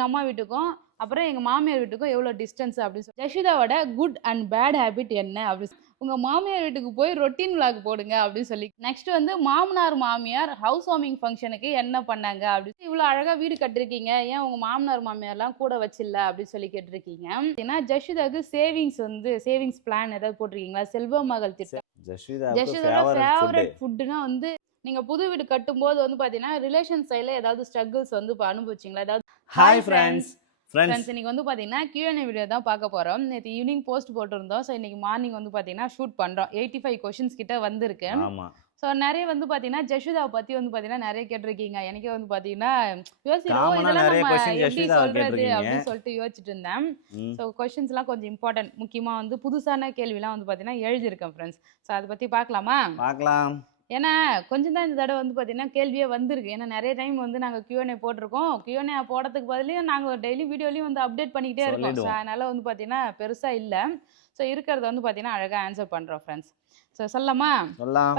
எங்கள் அம்மா வீட்டுக்கும் அப்புறம் எங்கள் மாமியார் வீட்டுக்கும் எவ்வளோ டிஸ்டன்ஸ் அப்படின்னு சொல்லி ஜஷிதாவோட குட் அண்ட் பேட் ஹேபிட் என்ன அப்படின்னு உங்கள் மாமியார் வீட்டுக்கு போய் ரொட்டீன் விளாக் போடுங்க அப்படின்னு சொல்லி நெக்ஸ்ட் வந்து மாமனார் மாமியார் ஹவுஸ் வார்மிங் ஃபங்க்ஷனுக்கு என்ன பண்ணாங்க அப்படின்னு இவ்வளோ அழகாக வீடு கட்டிருக்கீங்க ஏன் உங்கள் மாமனார் மாமியார்லாம் கூட வச்சில்ல அப்படின்னு சொல்லி கேட்டிருக்கீங்க. ஏன்னா ஜஷிதாவுக்கு சேவிங்ஸ் பிளான் ஏதாவது போட்டிருக்கீங்களா? செல்வ மகள் திட்டம் ஜஷிதாவோட ஃபேவரட் ஃபுட்டுனா வந்து நீங்க புது வீடு கட்டும்போது வந்து பாத்தீங்கன்னா ரிலேஷன் சைடுல ஏதாவது ஸ்ட்ரகிள்ஸ் வந்து அனுபவிச்சிங்களா? ஏதாவது ஹாய் ஃப்ரெண்ட்ஸ் இன்னைக்கு வந்து பாத்தீங்கன்னா Q&A வீடியோ தான் பார்க்க போறோம். நேற்று ஈவினிங் போஸ்ட் போட்டிருந்தோம். ஸோ இன்னைக்கு மார்னிங் வந்து பாத்தீங்கன்னா ஷூட் பண்றோம். 85 கொஸ்டின்ஸ் கிட்ட வந்திருக்கு. ஆமா ஸோ நிறைய வந்து பாத்தீங்கன்னா ஜஷிதாவை பத்தி வந்து பாத்தீங்கன்னா நிறைய கேட்டிருக்கீங்க. எனக்கே வந்து பாத்தீங்கன்னா எப்படி சொல்றது அப்படின்னு சொல்லிட்டு யோசிச்சுட்டு இருந்தேன். ஸோ கொஸ்டின்ஸ்லாம் கொஞ்சம் இம்பார்ட்டன்ட், முக்கியமா வந்து புதுசான கேள்விலாம் வந்து பாத்தீங்கன்னா எழுதியிருக்கேன் ஃப்ரெண்ட்ஸ். ஸோ அதை பத்தி பார்க்கலாமா? பார்க்கலாம். ஏன்னா கொஞ்சம் தான் இந்த தடவை வந்து பார்த்தீங்கன்னா கேள்வியே வந்திருக்கு. ஏன்னா நிறைய டைம் வந்து நாங்கள் Q&A போட்டிருக்கோம். Q&A போடுறதுக்கு பதிலையும் நாங்கள் டெய்லி வீடியோலையும் வந்து அப்டேட் பண்ணிக்கிட்டே இருக்கோம். ஸோ அதனால வந்து பார்த்தீங்கன்னா பெருசாக இல்லை. ஸோ இருக்கிறத வந்து பார்த்தீங்கன்னா அழகாக ஆன்சர் பண்ணுறோம் ஃப்ரெண்ட்ஸ். ஸோ சொல்லலாமா?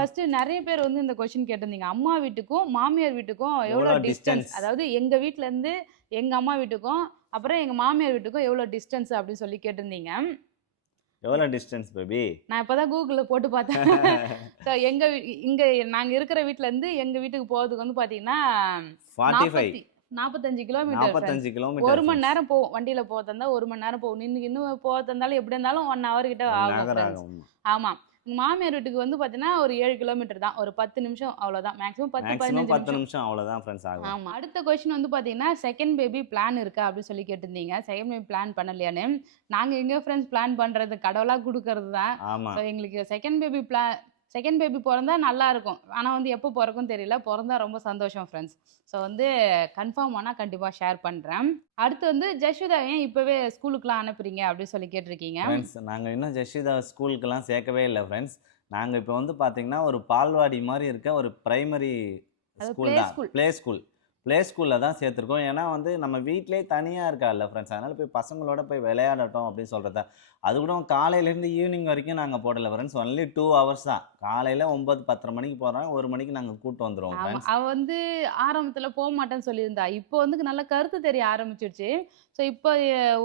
ஃபர்ஸ்ட் நிறைய பேர் வந்து இந்த கொஸ்டின் கேட்டிருந்தீங்க. அம்மா வீட்டுக்கும் மாமியார் வீட்டுக்கும் எவ்வளோ டிஸ்டன்ஸ், அதாவது எங்கள் வீட்டிலேருந்து எங்கள் அம்மா வீட்டுக்கும் அப்புறம் எங்கள் மாமியார் வீட்டுக்கும் எவ்வளோ டிஸ்டன்ஸ் அப்படின்னு சொல்லி கேட்டிருந்தீங்க. எவ்வளோ டிஸ்டன்ஸ் பேபி? நான் இப்போதான் கூகுளில் போட்டு பார்த்தேன். ஸோ இங்கே நாங்கள் இருக்கிற வீட்டிலேருந்து எங்கள் வீட்டுக்கு போகிறதுக்கு வந்து பார்த்தீங்கன்னா 45 கிலோமீட்டர். 1 மணி நேரம் போகும். வண்டியில் போகிறதா 1 மணி நேரம் போகும். இன்னும் போகிறதாலும் எப்படி இருந்தாலும் 1 hour கிட்ட ஆகும். ஆமாம். மாமியார் வீட்டுக்கு வந்து பார்த்தீங்கன்னா ஒரு 7 கிலோமீட்டர் தான், ஒரு 10 நிமிஷம் அவ்வளோதான், மேக்ஸிமம் 10-15 நிமிஷம் அவ்வளோதான் ஃப்ரெண்ட்ஸ் ஆகும். ஆமாம். அடுத்த கொஸ்டின் வந்து பார்த்தீங்கன்னா செகண்ட் பேபி பிளான் இருக்கா அப்படின்னு சொல்லி கேட்டிருந்தீங்க. செகண்ட் பேபி பிளான் பண்ணலையான்னு. நாங்கள் எங்கள் ஃப்ரெண்ட்ஸ் பிளான் பண்ணுறது கடவுளாக கொடுக்கறது தான். ஸோ எங்களுக்கு செகண்ட் பேபி பிறந்தா நல்லா இருக்கும். ஆனால் வந்து எப்போ பிறக்கும் தெரியல. பிறந்தா ரொம்ப சந்தோஷம் ஃப்ரெண்ட்ஸ். ஸோ வந்து கன்ஃபார்ம் ஆனால் கண்டிப்பாக ஷேர் பண்ணுறேன். அடுத்து வந்து ஜஷிதா ஏன் இப்போவே ஸ்கூலுக்குலாம் அனுப்புறீங்க அப்படின்னு சொல்லி கேட்டிருக்கீங்க. ஃப்ரெண்ட்ஸ் நாங்கள் இன்னும் ஜஷிதா ஸ்கூலுக்கெல்லாம் சேர்க்கவே இல்லை ஃப்ரெண்ட்ஸ். நாங்கள் இப்போ வந்து பார்த்தீங்கன்னா ஒரு பால்வாடி மாதிரி இருக்க ஒரு பிரைமரி ஸ்கூல் தான், ப்ளே ஸ்கூலில் தான் சேர்த்துருக்கோம். ஏன்னா வந்து நம்ம வீட்டிலே தனியாக இருக்கால ஃப்ரெண்ட்ஸ், அதனால் போய் பசங்களோட போய் விளையாடட்டும் அப்படின்னு சொல்கிறத. அது கூட காலையிலேருந்து ஈவினிங் வரைக்கும் நாங்கள் போடலை ஃப்ரெண்ட்ஸ், ஒன்லி 2 hours தான். காலையில் 9-10 மணிக்கு போகிறோம், 1 மணிக்கு நாங்கள் கூப்பிட்டு வந்துடுவோம் ஃப்ரெண்ட்ஸ். அவள் வந்து ஆரம்பத்தில் போக மாட்டேன்னு சொல்லியிருந்தா. இப்போ வந்து நல்ல கருத்து தெரிய ஆரம்பிச்சிருச்சு. ஸோ இப்போ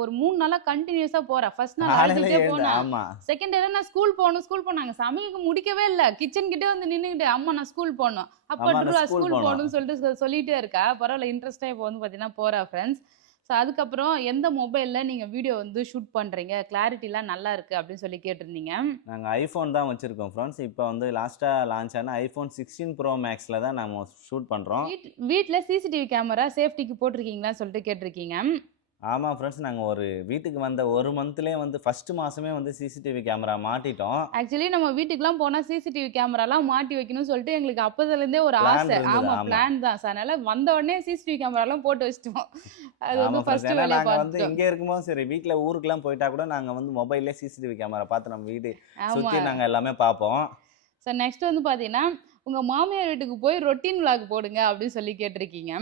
ஒரு 3 நாளாக கண்டினியூஸாக போகிறேன். ஃபர்ஸ்ட் நாள் அழுதுகிட்டே போனேன். செகண்ட் டேல நான் ஸ்கூல் போகணும் நாங்கள் சமைக்க முடிக்கவே இல்லை. கிச்சன் கிட்டே வந்து நின்றுக்கிட்டு அம்மா நான் ஸ்கூல் போகணும், அப்போ ஸ்கூல் போகணும்னு சொல்லிட்டே இருக்கா. பரவாயில்ல, இன்ட்ரெஸ்டாக இப்போ வந்து பார்த்தீங்கன்னா போகிறா ஃப்ரெண்ட்ஸ். ஸோ அதுக்கப்புறம் எந்த மொபைலில் நீங்கள் வீடியோ வந்து ஷூட் பண்ணுறீங்க, கிளாரிட்டிலாம் நல்லா இருக்குது அப்படின்னு சொல்லி கேட்டிருந்தீங்க. நாங்கள் ஐஃபோன் தான் வச்சுருக்கோம் ஃப்ரெண்ட்ஸ். இப்போ வந்து லாஸ்ட்டாக லான்ச் ஆன iPhone 16 Pro Maxல தான் நம்ம ஷூட் பண்ணுறோம். வீட்டில் சிசிடிவி கேமரா சேஃப்டிக்கு போட்டிருக்கீங்களான்னு சொல்லிட்டு கேட்டிருக்கீங்க. ஆமாம் ஃப்ரெண்ட்ஸ், நாங்கள் ஒரு வீட்டுக்கு வந்த 1 மந்த்லேயே வந்து ஃபர்ஸ்ட் மாதமே வந்து சிசிடிவி கேமரா மாட்டிட்டோம். ஆக்சுவலி நம்ம வீட்டுக்குலாம் போனால் சிசிடிவி கேமராலாம் மாட்டி வைக்கணும்னு சொல்லிட்டு எங்களுக்கு அப்போதுலேருந்தே ஒரு ஆசை. ஆமாம், பிளான் தான். அதனால வந்த உடனே சிசிடிவி கேமராலாம் போட்டு வச்சிட்டோம். அது வந்து ஃபர்ஸ்ட் வேலையை நாங்கள் வந்து இங்கே இருக்கும்போது சரி, வீட்டில் ஊருக்குலாம் போயிட்டா கூட நாங்கள் வந்து மொபைல்லே சிசிடிவி கேமரா பார்த்து நம்ம வீடு சுற்றி நாங்கள் எல்லாமே பார்ப்போம். ஸோ நெக்ஸ்ட் வந்து பார்த்தீங்கன்னா உங்கள் மாமியார் வீட்டுக்கு போய் ரொட்டீன் விளாக் போடுங்க அப்படின்னு சொல்லி கேட்டிருக்கீங்க.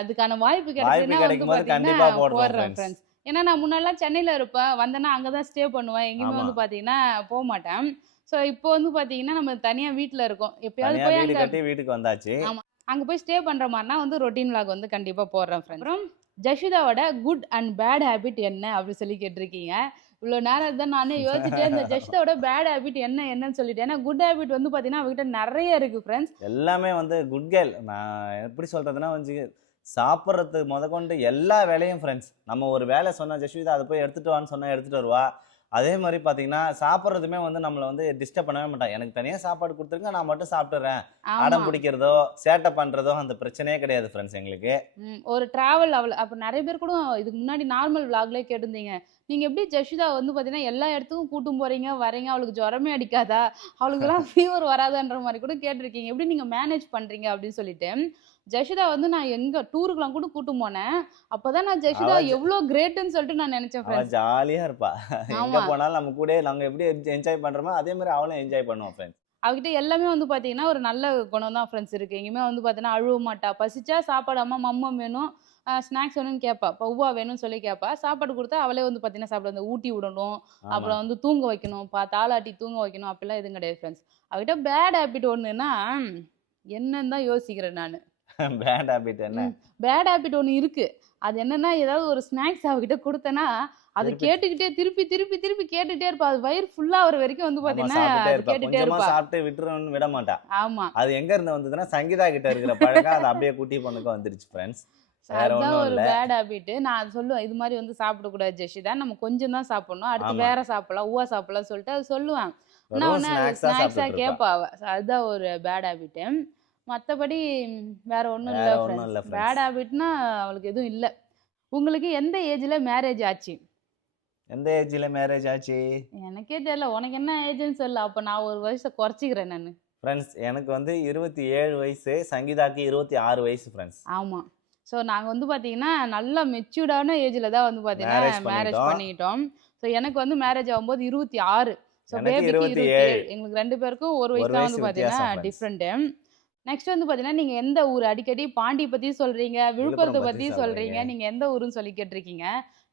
அதுக்கான வாய்ப்பு கிடைச்சதுன்னா போடுறேன் ஃப்ரெண்ட்ஸ். ஏன்னா நான் முன்னெல்லாம் சென்னையில் இருப்பேன், வந்தேன்னா அங்கே தான் ஸ்டே பண்ணுவேன், எங்கேயுமே வந்து பார்த்தீங்கன்னா போக மாட்டேன். ஸோ இப்போ வந்து பார்த்தீங்கன்னா நம்ம தனியாக வீட்டில் இருக்கோம், எப்பயாவது போய் அங்கே வீட்டுக்கு வந்தாச்சு. ஆமாம், அங்கே போய் ஸ்டே பண்ணுற மாதிரினா வந்து ரொட்டீன் விளாக் வந்து கண்டிப்பாக போடுறேன் ஃப்ரெண்ட்ஸ். அப்புறம் ஜஷிதாவோட குட் அண்ட் பேட் ஹேபிட் என்ன அப்படின்னு சொல்லி கேட்டிருக்கீங்க. இவ்வளோ நேரம் தான் நானே யோசிச்சுட்டே இந்த ஜஷிதாவோட பேட் ஹேபிட் என்னன்னு சொல்லிட்டு. ஏன்னா குட் ஹேபிட் வந்து பார்த்தீங்கன்னா அவகிட்ட நிறைய இருக்குது ஃப்ரெண்ட்ஸ். எல்லாமே வந்து குட் கேர்ள். நான் எப்படி சொல்கிறதுனா வந்து சாப்பிட்றது முதற்கொண்டு எல்லா வேலையும் ஃப்ரெண்ட்ஸ், நம்ம ஒரு வேலை சொன்னால் ஜஷிதா அதை போய் எடுத்துகிட்டு வான்னு சொன்னால் எடுத்துகிட்டு வருவா. அதே மாதிரி பார்த்தீங்கன்னா சாப்பிட்றதுமே வந்து நம்மளை வந்து டிஸ்டர்ப் பண்ணவே மாட்டான். எனக்கு தனியாக சாப்பாடு கொடுத்துருங்க, நான் மட்டும் சாப்பிட்டுறேன். அடம் பிடிக்கிறதோ சேட்டை பண்ணுறதோ அந்த பிரச்சனையே கிடையாது ஃப்ரெண்ட்ஸ் எங்களுக்கு. ஒரு ட்ராவல் அப்போ நிறைய பேர் கூட இதுக்கு முன்னாடி நார்மல் விளாக்லேயே கேட்டிருந்தீங்க, நீங்கள் எப்படி ஜஷிதா வந்து பார்த்தீங்கன்னா எல்லா இடத்துக்கும் கூட்டும் போகிறீங்க வரீங்க, அவளுக்கு ஜுரமே அடிக்காதா, அவளுக்குலாம் ஃபீவர் வராதான்ற மாதிரி கூட கேட்டிருக்கீங்க. எப்படி நீங்கள் மேனேஜ் பண்ணுறீங்க அப்படின்னு சொல்லிட்டு. ஜஷிதா வந்து நான் எங்க டூருக்குலாம் கூட கூட்டும் போனேன். அப்பதான் நான் ஜஷிதா எவ்வளோ கிரேட்னு சொல்லிட்டு நான் நினைச்சேன் ஃப்ரெண்ட்ஸ். ஜாலியா இருப்பா, எங்க போனாலும் நம்ம கூட நாங்க எப்படி என்ஜாய் பண்றோமோ அதே மாதிரி அவளும் என்ஜாய் பண்ணுவோம் ஃப்ரெண்ட்ஸ். அவகிட்ட எல்லாமே வந்து பார்த்தீங்கன்னா ஒரு நல்ல குணம் தான் ஃப்ரெண்ட்ஸ் இருக்குது. எங்கேயுமே வந்து பார்த்தீங்கன்னா அழுவ மாட்டா. பசிச்சா சாப்பாடு அம்மா மம்மம் வேணும், ஸ்நாக்ஸ் வேணும்னு கேட்பா, பௌவா வேணும்னு சொல்லி கேட்பா. சாப்பாடு கொடுத்தா அவளே வந்து பார்த்தீங்கன்னா சாப்பிட வந்து ஊட்டி விடணும், அப்புறம் வந்து தூங்க வைக்கணும், தாளாட்டி தூங்க வைக்கணும், அப்படிலாம் எதுவும் கிடையாது ஃப்ரெண்ட்ஸ். அவகிட்ட பேட் ஹேபிட் ஒன்றுன்னா என்னன்னு தான் யோசிக்கிறேன் நான். பேட் ஹேபிட் என்ன? பேட் ஹேபிட் ஒன்று இருக்குது. அது என்னன்னா ஏதாவது ஒரு ஸ்நாக்ஸ் அவகிட்ட கொடுத்தேன்னா அது திருப்பி கேட்டுக்கிட்டே திருப்பி திருப்பி திருப்பி கேட்டுட்டே இருப்பா. அது வயிறு ஃபுல்லா ஆகுற வரைக்கும் வந்து ஆமா பாத்தீங்கன்னா சாப்பிட்டே அது இருப்பா. கேட்டுட்டே கொஞ்சமா இருப்பா. சாப்பிட்டு விட்டுறணும்னு விட மாட்டா. ஆமா. அது எங்க இருந்து வந்ததுன்னா சங்கீதா கிட்ட இருக்கிற பழக்கம் அது அப்படியே குட்டி பொண்ணுக்கு வந்துருச்சு ஃப்ரெண்ட்ஸ். வேற அதுதான் ஒண்ணும் ஒரு இல்ல. Bad habit. நான் அது சொல்லுவேன், இது மாதிரி வந்து சாப்பிடக்கூடாது ஜெஷிதா. நம்ம கொஞ்சம் தான் சாப்பிடணும். அடுத்து ஆமா. வேற சாப்பிடலாம், ஊவா சாப்பிடலாம்னு சொல்லிட்டு அது சொல்லுவேன். ஆனா வெறும் உடனே அது ஸ்நாக்ஸா ஸ்நாக்ஸா சாப்பிட்டுட்டு இருப்பா. கேட்பா அவ. அதுதான் ஒரு பேட் ஹேபிட். மத்தபடி வேற ஒண்ணும் இல்ல வேற ஒண்ணும் ஃப்ரெண்ட்ஸ். இல்ல ஃப்ரெண்ட்ஸ். பேட் ஹேபிட்னா அவளுக்கு எதுவும் இல்ல. உங்களுக்கு எந்த ஏஜ்ல மேரேஜ் ஆச்சு? எந்த ஏஜ்ல மேரேஜ் ஆச்சு? எனக்கே தெரியல. உனக்கு என்ன ஏஜ்ன்னு சொல்லு. அப்ப நான் ஒரு வருஷம் குறைச்சிக்கிறேன் நானு. ஃப்ரெண்ட்ஸ் எனக்கு வந்து 27 வயசு, சங்கீதாக்கு 26 வயசு ஃப்ரெண்ட்ஸ். ஆமா. ஸோ நாங்க வந்து பார்த்தீங்கன்னா, நல்லா மெச்சூர்டான ஏஜ்ல தான் வந்து பார்த்தீங்கன்னா, மேரேஜ் மேரேஜ் பண்ணிட்டோம். பண்ணிக்கிட்டோம். ஸோ எனக்கு வந்து மேரேஜ் ஆகும்போது 26. ஸோ எனக்கு பேபிக்கு 27. 27. எங்களுக்கு 2 பேருக்கும் 1 வயசு ஒரு தான் வயசு வந்து பார்த்தீங்கன்னா வித்தியாசம் ஃப்ரெண்ட்ஸ். டிஃப்ரெண்ட்டு. நெக்ஸ்ட் வந்து பார்த்தீங்கன்னா, நீங்க எந்த ஊர்? அடிக்கடி பாண்டி பத்தி சொல்றீங்க, விழுப்புரம் விழுப்புரத்த பத்தி பத்தி சொல்றீங்க. சொல்றீங்க. நீங்க எந்த ஊருன்னு சொல்லி கேட்டிருக்கீங்க.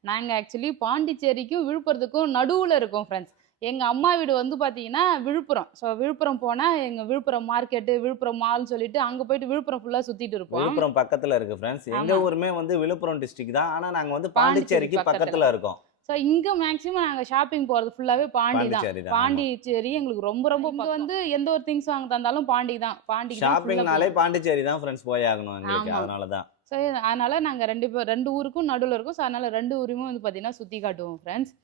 நாங்க ஆக்சுவலி பாண்டிச்சேரிக்கும், விழுப்புரத்துக்கும் நடுவுல இருக்கோம் ஃப்ரெண்ட்ஸ். எங்க அம்மா வீடு வந்து பார்த்தீங்கன்னா விழுப்புரம். ஸோ விழுப்புரம் போனா, எங்க விழுப்புரம் மார்க்கெட்டு, விழுப்புரம் மால்ன்னு சொல்லிட்டு அங்க போயிட்டு விழுப்புரம் ஃபுல்லா சுத்திட்டு இருப்போம். விழுப்புரம் பக்கத்துல இருக்கு ஃப்ரெண்ட்ஸ். எங்க ஆமா. ஊருமே வந்து விழுப்புரம் டிஸ்ட்ரிக்ட் தான். ஆனா நாங்க வந்து பாண்டிச்சேரி பாண்டிச்சேரிக்கு பக்கத்துல. பக்கத்துல இருக்கோம். ஸோ இங்க மேக்ஸிமம் நாங்க ஷாப்பிங் போறது ஃபுல்லாவே பாண்டி தான். பாண்டிச்சேரி தான். ஆமா. பாண்டிச்சேரி எங்களுக்கு ரொம்ப ரொம்ப இங்க வந்து எந்த ஒரு திங்ஸ் வாங்க தந்தாலும் பாண்டி தான். பாண்டிக்கு தான் ஃபுல்லா ஷாப்பிங்னாலே போவோம். பாண்டிச்சேரி தான் ஃப்ரெண்ட்ஸ் போய் ஆகணும் எங்களுக்கு. ஆமா. அதனால தான். ஸோ அதனால நாங்க 2 ஊருக்கும் நடுவுல இருக்கோம். ஸோ அதனால 2 ஊரையுமே வந்து பார்த்தீங்கன்னா சுத்தி காட்டுவோம் ஃப்ரெண்ட்ஸ்.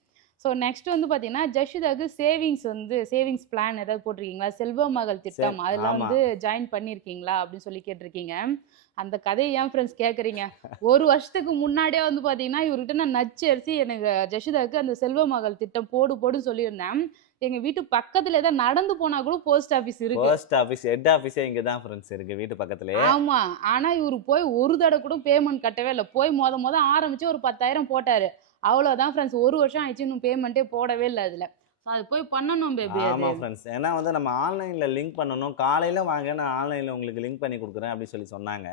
ஸோ நெக்ஸ்ட் வந்து பார்த்தீங்கன்னா, ஜஷிதாக்கு சேவிங்ஸ் பிளான் ஏதாவது போட்டிருக்கீங்களா? செல்வ மகள் திட்டம் அதுல ஆமா. வந்து ஜாயின் பண்ணியிருக்கீங்களா? அப்படின்னு சொல்லி கேட்டிருக்கீங்க. அந்த கதைய ஏன் ஃப்ரெண்ட்ஸ் கேட்குறீங்க? 1 வருஷத்துக்கு முன்னாடியே வந்து பார்த்தீங்கன்னா, இவர்கிட்ட நான் நச்சு அடிச்சு எனக்கு ஜஷிதாக்கு அந்த செல்வ மகள் திட்டம் போடு போடுன்னு சொல்லியிருந்தேன். எங்க வீட்டு பக்கத்திலே தான் நடந்து போனா கூட போஸ்ட் ஆஃபீஸ் இருக்கு. போஸ்ட் ஆபீஸ் ஹெட் ஆபீஸே இங்க தான் ஃப்ரெண்ட்ஸ் இருக்கு வீட்டு பக்கத்துலயே. ஆமா. ஆனா இவரு போய் ஒரு தடவ கூட பேமெண்ட் கட்டவே இல்ல. போய் மொத ஆரம்பிச்சு ஒரு 10,000 போட்டாரு. அவ்வளோதான் ஃப்ரெண்ட்ஸ். 1 வருஷம் ஆயிடுச்சு. இன்னும் பேமெண்ட்டே போடவே இல்ல அதுல. அது போய் பண்ணணும் பேபி ஆமா அது. ஃப்ரெண்ட்ஸ். ஏன்னா வந்து நம்ம ஆன்லைன்ல லிங்க் பண்ணணும். காலையில வாங்க நான் ஆன்லைன்ல உங்களுக்கு லிங்க் பண்ணி குடுக்குறேன் அப்படின்னு சொல்லி சொன்னாங்க.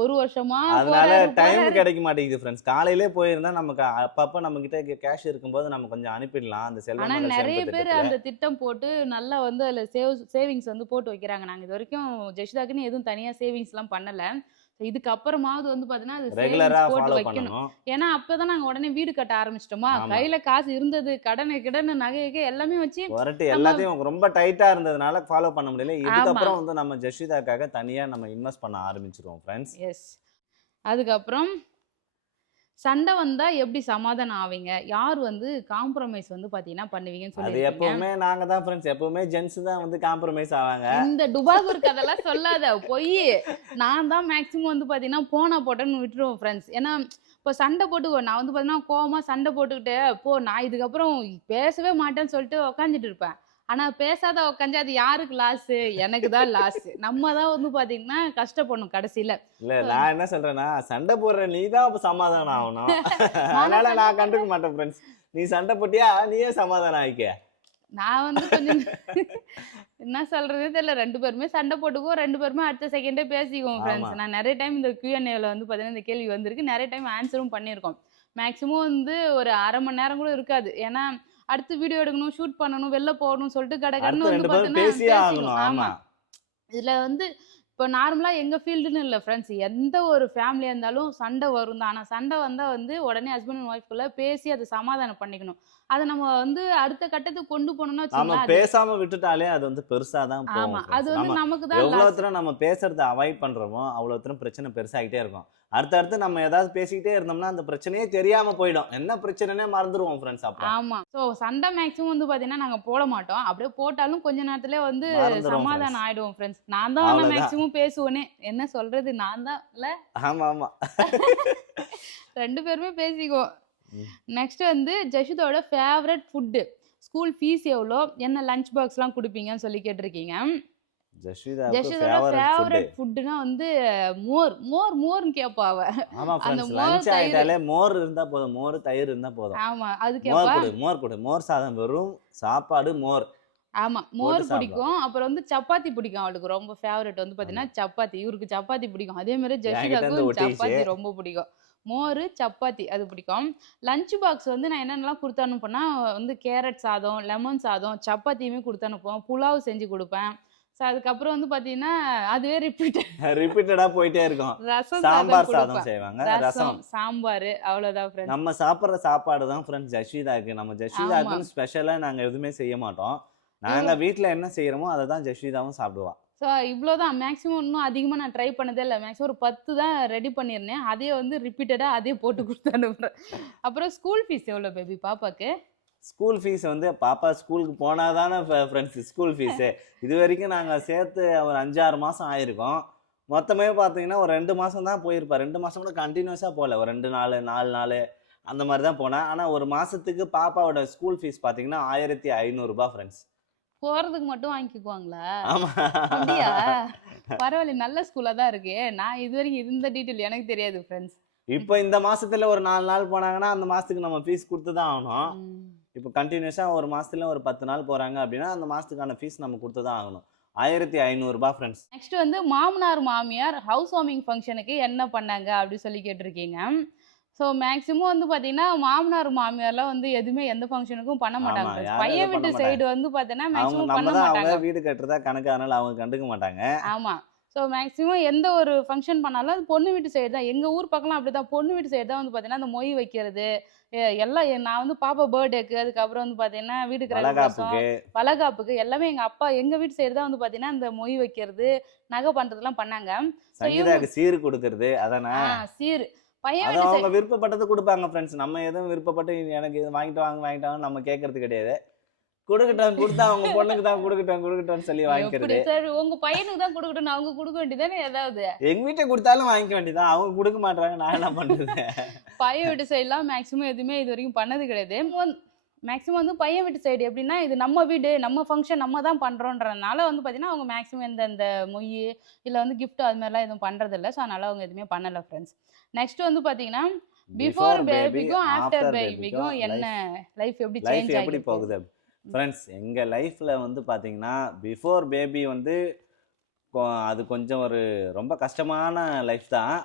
1 வருஷமா அதனால டைம் போறாரு. கிடைக்க மாட்டேங்குது ஃப்ரெண்ட்ஸ். காலையிலே போயிருந்தா நமக்கு அப்பப்ப நம்ம கிட்ட கேஷ் இருக்கும்போது நம்ம கொஞ்சம் அனுப்பிடலாம். அந்த செல்வ ஆனா மகள் நெறைய சேமிப்பு பேர் திட்டத்துல. அந்த திட்டம் போட்டு நல்லா வந்து அதுல சேவிங்ஸ் வந்து போட்டு வைக்கிறாங்க. நாங்க இதுவரைக்கும் ஜஷிதாக்குன்னு எதுவும் தனியா சேவிங்ஸ்லாம் பண்ணல. இதுக்கப்புறமாவது வந்து பார்த்தீங்கன்னா, அது ரெகுலரா சேவிங்ஸ் போட்டு ஃபாலோ வைக்கணும். பண்ணணும். ஏன்னா, அப்பதான் நாங்க உடனே வீடு கட்ட ஆரம்பிச்சுட்டோமா, ஆமா. கையில காசு இருந்தது. கடனு கிடன்னு நகை கிகை எல்லாமே வச்சு புரட்டி நம்ம எல்லாத்தையும் ரொம்ப டைட்டா இருந்ததுனால ஃபாலோ பண்ண முடியல. ஆமா. இதுக்கப்புறம் வந்து நம்ம ஜஷிதாக்காக தனியா நம்ம இன்வெஸ்ட் பண்ண ஆரம்பிச்சுருவோம் ஃப்ரெண்ட்ஸ். எஸ். அதுக்கப்புறம் சண்டை வந்தா எப்படி சமாதானம் ஆவீங்க? யார் வந்து காம்ப்ரமைஸ் வந்து பார்த்தீங்கன்னா பண்ணுவீங்கன்னு அது சொல்லியிருக்கீங்க. எப்பவுமே நாங்க தான் ஃப்ரெண்ட்ஸ். எப்பவுமே ஜென்ஸ் தான் வந்து காம்ப்ரமைஸ் ஆவாங்க. இந்த டுபாகூர் கதைலாம் சொல்லாத. பொய்யி. நான் தான் மேக்ஸிமம் வந்து பார்த்தீங்கன்னா, போனா போட்டேன்னு விட்டுருவேன் ஃப்ரெண்ட்ஸ். ஏன்னா, இப்போ சண்டை போட்டுக்குவேன். நான் வந்து பார்த்தீங்கன்னா, கோவமா சண்டை போட்டுக்கிட்டு, நான் இதுக்கப்புறம் பேசவே மாட்டேன்னு சொல்லிட்டு உக்காந்துட்டு இருப்பேன். ஆனா பேசாத உக்காந்தா அது யாருக்கு லாஸு? எனக்கு தான் லாஸு. நம்ம தான் வந்து பார்த்தீங்கன்னா, கஷ்டப்படணும் கடைசில. இல்ல நான் என்ன சொல்றேன்னா, சண்டை போடுற நீ தான் அப்ப சமாதானம் ஆவணும். நானா அதனால சண்டை நான் போடுறேன்? கண்டுக்க மாட்டேன் ஃப்ரெண்ட்ஸ். நீ சண்டை போட்டியா நீயே சமாதானம் ஆயிக்க. நான் வந்து கொஞ்சம் என்ன சொல்றதே தெரியல. 2 பேருமே சண்டை போட்டுக்குவோம். 2 பேருமே அடுத்த செகண்டே பேசிக்குவோம் ஆமா. ஃப்ரெண்ட்ஸ். நான் நெறைய டைம் இந்த Q&Aல வந்து பார்த்தீங்கன்னா, இந்த கேள்வி வந்திருக்கு. நெறைய டைம் ஆன்ஸரும் பண்ணியிருக்கோம். மேக்ஸிமம் வந்து ஒரு 1/2 மணி நேரம் கூட இருக்காது. ஏன்னா, அடுத்து வீடியோ எடுக்கணும், ஷூட் பண்ணணும், வெளில போகணும்னு சொல்லிட்டு கடகடன்னு அடுத்து வந்து 2 பேரும் பார்த்தீங்கன்னா பேசியே பேசிக்குவோம். ஆகணும். ஆமா. ஆமா. இதுல வந்து இப்போ நார்மலா எங்க ஃபீல்டுன்னு இல்ல ஃப்ரெண்ட்ஸ். எந்த ஒரு ஃபேமிலியா இருந்தாலும் சண்டை வரும் தான். ஆனா சண்டை வந்தா வந்து உடனே ஹஸ்பண்ட் அண்ட் ஒய்ஃப்குள்ள பேசி அத சமாதானம் பண்ணிக்கணும். அத நம்ம வந்து அடுத்த கட்டத்துக்கு கொண்டு போனோம்னு நாம வச்சுக்கங்களேன், அது பேசாம விட்டுட்டாலே அது வந்து பெருசா தான் போகும் ஆமா. அது ஃப்ரெண்ட்ஸ். வந்து நம்ம நமக்கு தான் எவ்வளோ லாஸ். தூரம் நம்ம பேசுறத அவாய்ட் பண்றோமோ, அவ்வளோ தூரம் பிரச்சனை பெருசாகிட்டே இருக்கும். அடுத்தடுத்து நம்ம ஏதாவது பேசிக்கிட்டே இருந்தோம்னா, அந்த பிரச்சனையே தெரியாம போயிடும். என்ன பிரச்சனைன்னே மறந்துருவோம் ஃப்ரெண்ட்ஸ் அப்புறம். ஆமா. ஸோ சண்டை மேக்ஸிமம் வந்து பார்த்தீங்கன்னா, நாங்க போட மாட்டோம். அப்படியே போட்டாலும் கொஞ்ச நேரத்திலே வந்து மறந்துருவோம் ஃப்ரெண்ட்ஸ். சமாதானம் ஆயிடுவோம் ஃப்ரெண்ட்ஸ். நான் தான் ஆனா அவ்வளோதான். மேக்ஸிமம் பேசுவேனே. என்ன சொல்றது? நான் தான் இல்ல? ஆமா, ஆமா. 2 பேருமே பேசிக்குவோம். ம். நெக்ஸ்ட் வந்து ஜஷிதோட ஃபேவரட் ஃபுட்டு. ஸ்கூல் ஃபீஸ் எவ்வளோ? என்ன லஞ்ச் பாக்ஸ்லாம் குடுப்பீங்கன்னு சொல்லி கேட்டிருக்கீங்க. ஜஸ்விதாவுக்கு ஜஷிதோட ஃபேவரட் ஃபுட். ஃபேவரட் ஃபுட்டுன்னா வந்து மோர்ன்னு கேட்பா அவ. ஆமா அந்த ஃப்ரெண்ட்ஸ். மோர், லஞ்ச் தயிரு. ஆயிட்டாலே மோர் இருந்தா போதும். மோர், தயிர் இருந்தா போதும். ஆமா. அது மோர் கேட்பா. குடு, மோர் குடு. மோர் சாதம் வெறும் சாப்பாடு, மோர் ஆமா. மோர் போட்டு சாப்பிடுவா. பிடிக்கும். அப்புறம் வந்து சப்பாத்தி பிடிக்கும் அவளுக்கு. ரொம்ப ஃபேவரட் வந்து ஆமா. பார்த்தீங்கன்னா, சப்பாத்தி. இவருக்கு சப்பாத்தி பிடிக்கும். அதே மாரி என்கிட்ட இருந்து ஜஷிதாக்கும் ஒட்டிக்கிச்சு. சப்பாத்தி ரொம்ப பிடிக்கும். மோரு, சப்பாத்தி அது பிடிக்கும். லஞ்ச் பாக்ஸ் வந்து நான் என்னென்னலாம் குடுத்து அனுப்புவேன்னா, வந்து கேரட் சாதம், லெமன் சாதம், சப்பாத்தியுமே குடுத்து அனுப்புவேன். புலாவ் செஞ்சு குடுப்பேன். ஸோ அதுக்கப்புறம் வந்து பார்த்தீங்கன்னா அதுவே ரிப்பீட்டடா போயிட்டே இருக்கும். ரசம் சாம்பார் சாதம் கொடுப்பேன். செய்வாங்க. ரசம் ரசம். சாம்பார் அவ்வளோதான் ஃப்ரெண்ட்ஸ். நம்ம சாப்பிடுற சாப்பாடு தான் ஃப்ரெண்ட்ஸ் ஜஸ்விதாக்கு. நம்ம ஆமா. ஜஸ்விதாக்குன்னு ஸ்பெஷலா நாங்க எதுவுமே செய்ய மாட்டோம். நாங்க வீட்ல என்ன செய்யறோமோ அதை தான் ஜஸ்விதாவும் சாப்பிடுவா. ஸோ இவ்வளோதான். மேக்ஸிமம் இன்னும் அதிகமாக நான் ட்ரை பண்ணதே இல்லை. மேக்ஸிமம் ஒரு 10 தான் ரெடி பண்ணியிருந்தேன். அதையே வந்து ரிப்பீட்டடாக அதே போட்டு கொடுத்து அனுப்புறேன். அப்புறம் ஸ்கூல் ஃபீஸ் எவ்வளோ பேபி பாப்பாக்கு? ஸ்கூல் ஃபீஸ் வந்து பாப்பா ஸ்கூலுக்கு போனாதானே ஃப்ரெண்ட்ஸ் ஸ்கூல் ஃபீஸு. இது வரைக்கும் நாங்கள் சேர்த்து ஒரு 5-6 மாதம் ஆயிருக்கோம். மொத்தமே பார்த்தீங்கன்னா ஒரு 2 மாதம் தான் போயிருப்பா. 2 மாதம் கூட கண்டினியூஸாக போகல. ஒரு 2 நாள் 4 நாள் அந்த மாதிரி தான் போனேன். ஆனால் ஒரு மாதத்துக்கு பாப்பாவோட ஸ்கூல் ஃபீஸ் பார்த்தீங்கன்னா 1500 ஃப்ரெண்ட்ஸ். போறதுக்கு மட்டும் வாங்கிக்குவாங்களா? ஆமாம். அப்படியா? பரவாயில்ல, நல்ல ஸ்கூலாக தான் இருக்கு. நான் இது வரைக்கும் இந்த டீட்டெயில் எனக்கு தெரியாது ஃப்ரெண்ட்ஸ். இப்போ இந்த மாசத்துல ஒரு 4 நாள் போனாங்கன்னா அந்த மாசத்துக்கு நம்ம ஃபீஸ் கொடுத்து தான் ஆகணும். இப்போ கண்டினியூஸாக ஒரு மாசத்துல ஒரு 10 நாள் போறாங்க அப்படின்னா அந்த மாசத்துக்கான ஃபீஸ் நம்ம கொடுத்து தான் ஆகணும். 1500 ஃப்ரெண்ட்ஸ். நெக்ஸ்ட் வந்து மாமனார் மாமியார் ஹவுஸ் வார்மிங் ஃபங்க்ஷனுக்கு என்ன பண்ணாங்க அப்படி சொல்லி கேட்டிருக்கீங்க. ஸோ மேக்ஸிமம் வந்து பார்த்தீங்கன்னா மாமனார் மாமியார்லாம் வந்து எதுவுமே எந்த ஃபங்க்ஷனுக்கும் பண்ண மாட்டாங்க ஆமா, friends. யாரும் பையன் எதுவும் பண்ண வீட்டு சைடு வந்து பார்த்தீங்கன்னா அவங்க மேக்ஸிமம் நம்ம பண்ண தான் மாட்டாங்க. அவங்க வீடு கட்டுறதா கணக்கு, அதனால அவங்க கண்டுக்க மாட்டாங்க. ஆமா. ஸோ மேக்ஸிமம் எந்த ஒரு ஃபங்க்ஷன் பண்ணாலும் அது பொண்ணு வீட்டு சைடு தான். எங்கள் ஊர் பக்கம்லாம் அப்படி தான். பொண்ணு வீட்டு சைடு தான் வந்து பார்த்தீங்கன்னா அந்த மொய் வைக்கிறது எல்லாம் நான் வந்து பாப்பா பர்த்டேக்கு, அதுக்கப்புறம் வந்து பார்த்தீங்கன்னா வீடு கிரகப்பிரவேசம், வளகாப்புக்கு வளகாப்புக்கு எல்லாமே எங்கள் அப்பா எங்கள் வீட்டு சைடு தான் வந்து பார்த்தீங்கன்னா அந்த மொய் வைக்கிறது, நகை பண்ணுறதுலாம் பண்ணாங்க. ஸோ இவங்க சங்கீதாக்கு சீர் கொடுக்கறது அதானே. சீர் பையன் அது வீட்டு அவங்க சைடு. விருப்பப்பட்டது கொடுப்பாங்க ஃப்ரெண்ட்ஸ். நம்ம எதுவும் விருப்பப்பட்டு எனக்கு இது வாங்கிட்டு வாங்கிட்டாங்க நம்ம கேட்கறது கிடையாது. கொடுக்கட்டும், கொடுத்தா அவங்க பொண்ணுக்கு தான் கொடுக்கட்டும்னு சொல்லி எப்படி வாங்கிக்கிறது. சார் உங்க பையனுக்கு தான் கொடுக்கட்டும், அவங்க கொடுக்க வேண்டியதானே ஏதாவது. எங்க வீட்டை கொடுத்தாலும் வாங்கிக்க வேண்டியதான். அவங்க கொடுக்க மாட்டாங்க, நான் என்ன பண்றது. பையன் வீட்டு சைட்லாம் மேக்ஸிமம் எதுவுமே இது வரைக்கும் பண்ணது கிடையாது. மேக்ஸிமம் வந்து பையன் வீட்டு சைடு எப்படின்னா இது நம்ம வீடு நம்ம ஃபங்க்ஷன் நம்ம தான் பண்ணுறோன்றதுனால வந்து பார்த்தீங்கன்னா அவங்க மேக்ஸிமம் இந்த மொய் இல்லை வந்து கிஃப்ட் அது மாதிரிலாம் எதுவும் பண்ணுறதில்ல. ஸோ அதனால அவங்க எதுவுமே பண்ணலை ஃப்ரெண்ட்ஸ். நெக்ஸ்ட் வந்து பார்த்தீங்கன்னா பிஃபோர் பேபிக்கும் ஆஃப்டர் பேபிக்கும் என்ன லைஃப் எப்படி லைஃப் சேஞ்ச் எப்படி ஆகிருக்கு? போகுது ஃப்ரெண்ட்ஸ். எங்க லைஃப்ல வந்து பாத்தீங்கன்னா பிஃபோர் பேபி வந்து அது கொஞ்சம் ஒரு ரொம்ப கஷ்டமான லைஃப் தான்.